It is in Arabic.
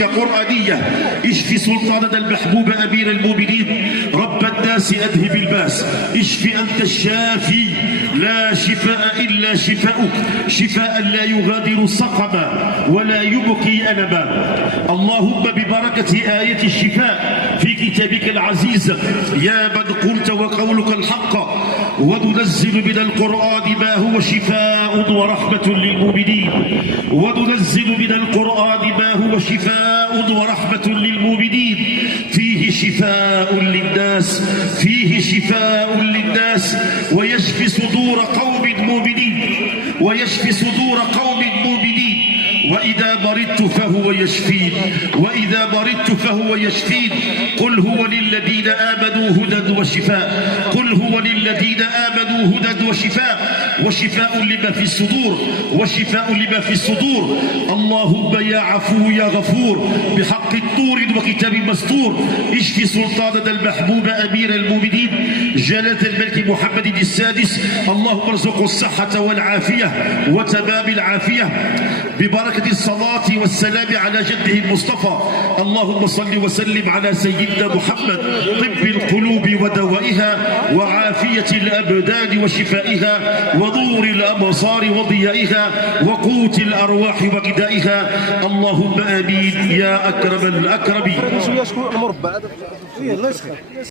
بركة قرآنية. اشفي سلطاننا المحبوب أمير المؤمنين رب الناس أذهب الباس. اشفي أنت الشافي لا شفاء إلا شفاؤك، شفاء لا يغادر سقما ولا يبقي ألما. اللهم ببركة آية الشفاء في كتابك العزيز يا من قلت وقولك الحق وننزل من القرآن ما هو شفاء ورحمة للمؤمنين، وننزل من القرآن ما هو شفاء ورحمة للمؤمنين. فيه شفاء للناس، فيه شفاء للناس، ويشفي صدور قوم مؤمنين، ويشفي صدور قوم مؤمنين. وإذا مرضت فهو يشفين، وإذا مرضت فهو يشفين. قل هو للذين آمنوا هدى وشفاء، قل هو للذين آمنوا هدى وشفاء، وشفاء لما في الصدور، وشفاء لما في الصدور. اللهم يا عفو يا غفور بحق الطور وكتاب مستور اشفي سلطاننا المحبوب أمير المؤمنين جلالة الملك محمد السادس. اللهم ارزقه الصحة والعافية وتمام العافية ببركة الصلاة والسلام على جده المصطفى. اللهم صل وسلم على سيدنا محمد طب القلوب ودوائها وعافية الأبدان وشفائها ونور الأبصار وضيائها وقوت الأرواح وغذائها. اللهم آمين يا أكرم الأكرمين.